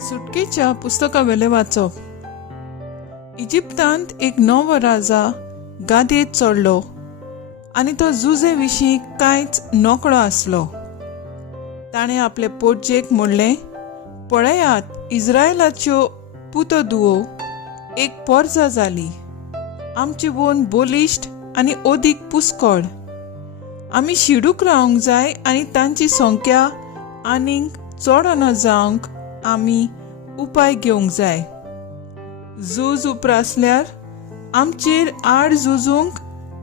सुटकेच्या पुस्तकावेले वाचप. इजिप्तांत एक नवो राजा गादयेत चडलो आनी तो जुजे विशीं कांयच नकळो आसलो. ताणें आपले पोटजेक म्हणलें, पळयात, इस्रायलाच्यो पुतो धुवो एक पोरजा जाली. आमची वोन बोलिश्ट आनी ओदीक पुस्कळ. आमी शिडूक रावंक जाय आनी तांची संख्या आनीक चड न जावंक आमी उपाय घेवंक जाय. झूज उप्रासल्यार आमचेर आड झुजूंक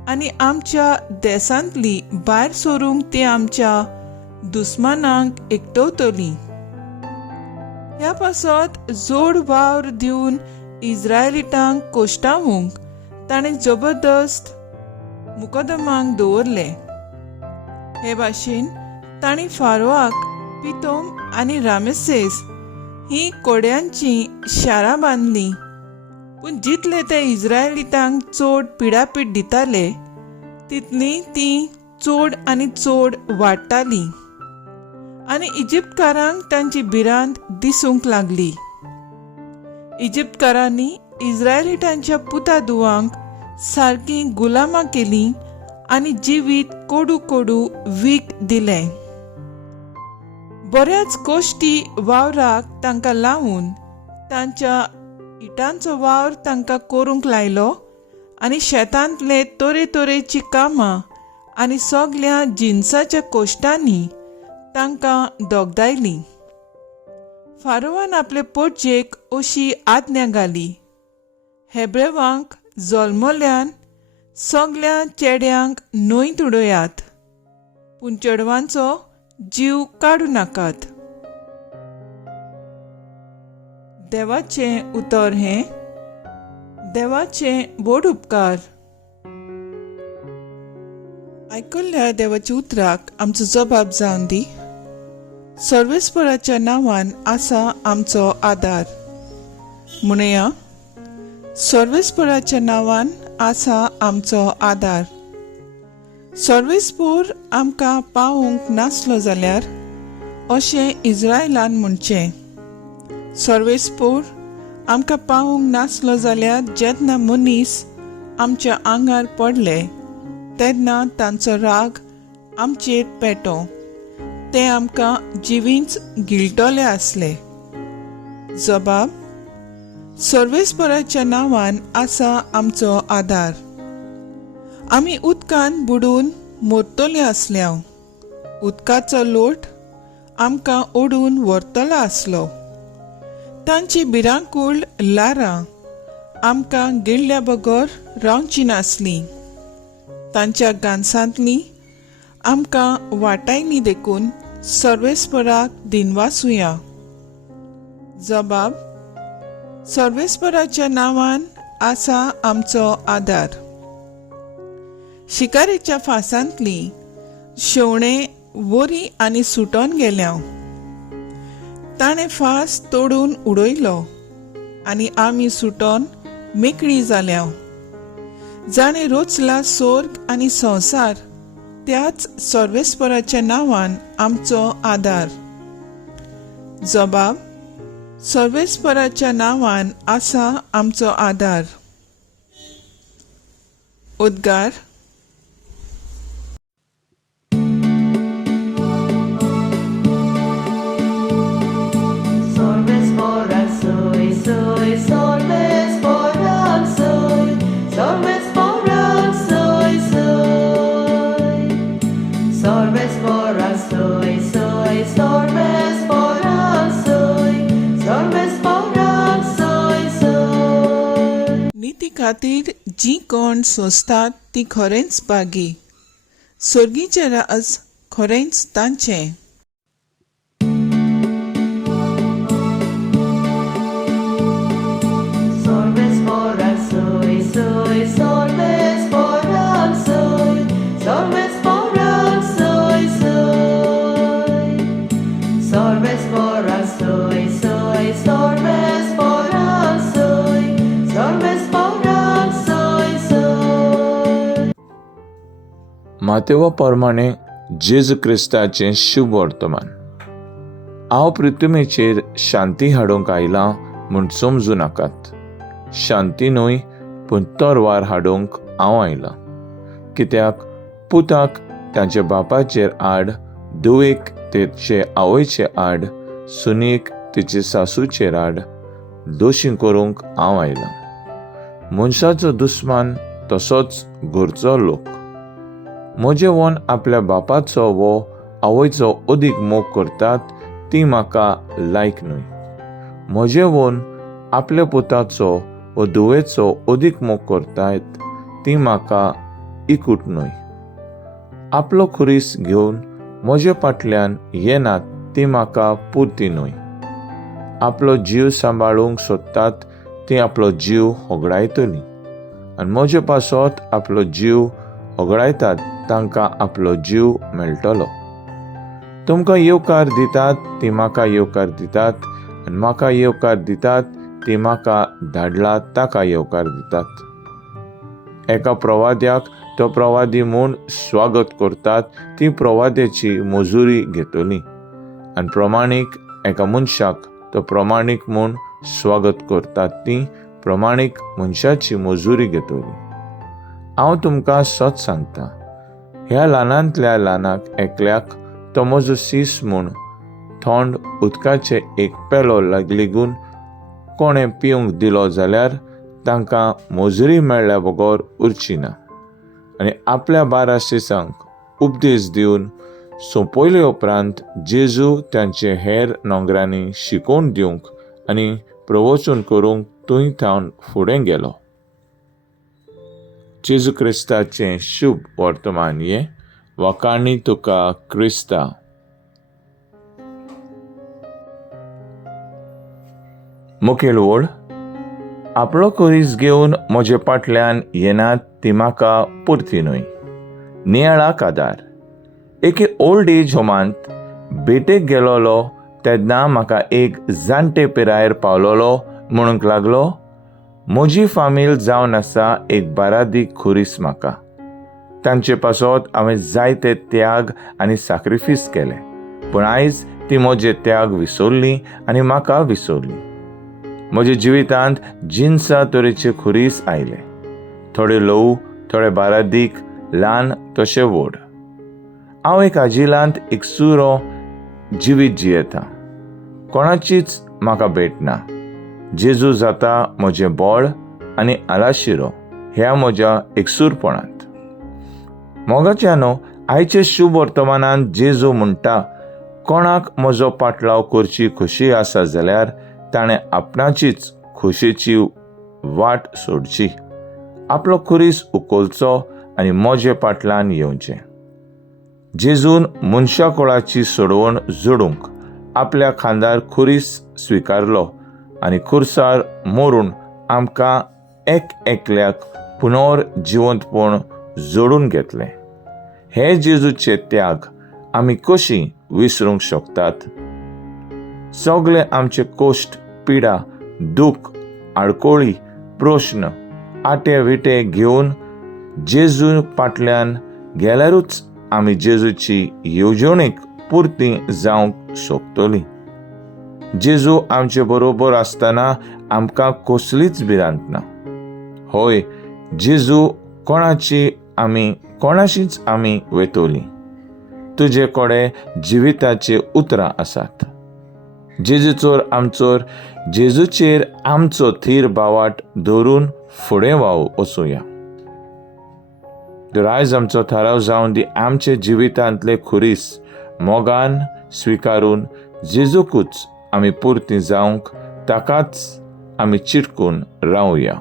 आनी आमच्या देसांतली भायर सोरूंक ती आमच्या दुस्मानांक एकटवतली. ह्या पासत जोड वावर दिवन इस्रायलिटांक कोश्टावूंक ताणें जबरदस्त मुकदमांक दवरले. हे भाशेन तांणी फारोआक पितोम आनी रामेसेस ही कोड्यांची शारां बांदली. पूण जितले ते इस्रायलिटांक चड पिडापीड दिताले तितली ती चड आनी चड वाडटाली आनी इजिप्तकारांक तांची भिरांत दिसूंक लागली. इजिप्तकारांनी इस्रायलिटांच्या पुता धुवांक सारकी गुलामां केली आनी जिवीत कोडू कोडू वीख दिलें. बऱ्याच गोश्टी वावराक तांकां लावून तांच्या इटांचो वावर तांकां करूंक लायलो आनी शेतांतले तरेतरेची कामां आनी सगळ्या जिन्साच्या कोश्टांनी तांकां दोगदायली. फारोवान आपले पोटजेक अशी आज्ञा घाली, हेब्रेवांक जल्मल्यान सगळ्या चेड्यांक न्हंयत उडयात, पूण चेडवांचो जीव काडू नाकात. देवाचें उतर हें. देवाचे बोड उपकार. आयकल्ल्या देवाच्या उतराक आमचो जबाब जावन दी. सर्वेस्पराच्या नांवान आसा आमचो आदार. म्हणया, सर्वेस्पराच्या नांवान आसा आमचो आदार. सर्वेस्पोर आमकां पावूंक नासलो जाल्यार अशें इस्रायलान म्हणचें. सर्वेस्पोर आमकां पावूंक नासलो जाल्यार जेन्ना मनीस आमच्या आंगार पडले तेन्ना तांचो राग आमचेर पेटो. ते आमकां जिवींच गिळटले आसले. जबाब. सर्वेस्पराच्या नांवान आसा आमचो आदार. आमी उदकान बुडून मरतले आसल्याव उदकाचो लोट आमकां ओडून व्हरतलो आसलो. तांची भिरांकूळ लारां आमकां गिळ्ळ्या बगर रावची नासली. तांच्या गांसांतली आमकां वाटायली देखून सर्वेस्पराक दिनवासुया. जबाब. सर्वेस्पराच्या नांवान आसा आमचो आदार. शिकारेच्या फासांतली शेवणें वरी आनी सुटोन गेल्याव. ताणें फास तोडून उडयलो आनी आमी सुटोन मेकळी जाल्याव. जाणें रोचला सोर्ग आनी संवसार त्याच सर्वेस्पराच्या नांवान आमचो आदार. जबाब. सर्वेस्पराच्या नांवान आसा आमचो आदार. उद्गार. नीती खातीर जी कोण सोंसतात ती खरेंच बागी. सर्गीचें राज खरेंच तांचें. मातेवा प्रमाणे जेजू क्रिस्ताचें शुभ वर्तमान. हांव पृथ्वीचेर शांती हाडूंक आयलां म्हूण समजूं नाकात. शांती न्हय पूण तोरवार हाडूंक हांव आयलां. कित्याक पुताक तांच्या बापाचेर आड, धुवेक तेचे आवयचे आड, सुनीक तिचे सासूचेर आड दोशी करूंक हांव आयलां. मनशाचो दुस्मान तसोच घरचो लोक. म्हजे वन आपल्या बापाचो वो आवयचो अदीक मोग करतात ती म्हाका लायक न्हय. म्हजे वन आपल्या पुताचो व धुवेचो अदीक मोग करतात ती म्हाका इकूट न्हय. आपलो खुरीस घेवन म्हजे फाटल्यान येनात ती म्हाका पुर्ती न्हय. आपलो जीव सांबाळूंक सोदतात ती आपलो जीव होगडायतली, आनी म्हजे पासत आपलो जीव होगडायतात तांकां आपलो जीव मेळटलो. तुमकां येवकार दितात ती म्हाका येवकार दितात, आनी म्हाका येवकार दितात ती म्हाका धाडला ताका येवकार दितात. एका प्रवाद्याक तो प्रवादी म्हूण स्वागत करतात ती प्रवाद्याची मजुरी घेतली, आनी प्रमाणीक एका मनशाक तो प्रमाणीक म्हूण स्वागत करतात ती प्रमाणीक मनशाची मजुरी घेतली. हांव तुमकां सच सांगतां, ह्या ल्हानांतल्या ल्हानाक एकल्याक तो म्हजो सीस म्हूण थंड उदकाचे एक पेलो लेगून कोणें पिवंक दिलो जाल्यार तांकां मजुरी मेळ्ळ्या बगर उरची ना. आनी आपल्या 12 शिसांक उपदेश दिवन सोंपयले उपरांत जेजू तांचे हेर नोंगरांनी शिकोवन दिवंक आनी प्रवचन करूंक थंय थावन फुडें गेलो. जेजू क्रिस्ताचें शुभ वर्तमान हे वखाणी तुका क्रिस्ता. मुखेल ओळ. आपलो खुरीस घेवन म्हजे फाटल्यान येनात ती म्हाका पुर्ती न्हय. नियाळाक आदार. एके ओल्ड एज होमांत भेटेक गेलोलो तेन्ना म्हाका एक जाणटे पिरायेर पावलोलो म्हणूंक लागलो, म्हजी फामील जावन आसा एक बारादीक खुरीस म्हाका. तांचे पासत हांवें जायते त्याग आनी सॅक्रिफीस केले, पूण आयज ती म्हजे त्याग विसरली आनी म्हाका विसरली. म्हज्या जिवितांत जिन्सा तरेचे खुरीस आयले, थोडे ल्हव, थोडे बारादीक, ल्हान तशे व्हड. हांव एक आजिलांत एकसुरो जिवीत जियेतां. कोणाचीच म्हाका भेट ना. जेजू जाता म्हजें बळ आनी आलाशिरो ह्या म्हज्या एकसूरपणांत. मोगाच्यानो आयचे शुभ वर्तमानांत जेजू म्हणटा, कोणाक म्हजो पाटलाव करची खोशी आसा जाल्यार ताणें आपणाचीच खोशेची वाट सोडची, आपलो खुरीस उखलचो आनी म्हजे फाटल्यान येवचें. जेजून मनशा कुळाची सोडवण जोडूंक आपल्या खांदार खुरीस स्विकारलो आनी खुर्सार मरून आमकां एक एकल्याक पुनोर जिवंतपण जोडून घेतलें. हे जेजूचे त्याग आमी कशीं विसरूंक शकतात? सगळे आमचे कोश्ट, पिडा, दूख, आडकोळी, प्रश्न, आटे विटे घेवन जेजू फाटल्यान गेल्यारूच आमी जेजूची येवजणेक पुर्ती जावंक शकतली. जेजू आमचे बरोबर आसतना आमकां कसलीच भिरांत ना. होय, जेजू कोणाशीच आमी वेतोली. तुजे कडेन जिविताचे उतरां आसात. जेजूचेर आमचो थीर बावाट धरून फुडें वचुया. तर आयज आमचो थाराव जावन दी आमचे जिवितांतले खुरीस मोगान स्विकारून जेजूकूच आमी पुर्ती जावंक ताकाच आमी चिटकून रावया.